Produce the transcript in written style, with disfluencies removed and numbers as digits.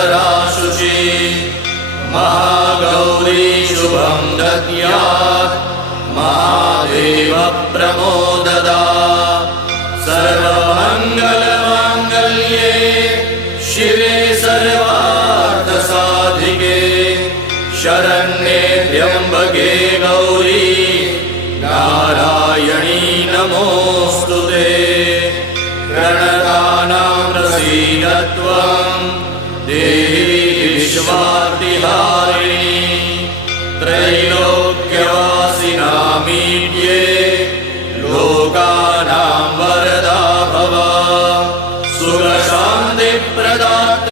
निर्मलधरा शुचि महागौरी शुभं दद्यात् महादेव प्रमोददा सर्वमङ्गलमाङ्गल्ये शिवे सर्वार्थसाधिके शरण्ये त्र्यम्बके गौरी नारायणी नमोऽस्तुते प्रणतानां प्रसीद त्वं देवी विश्वा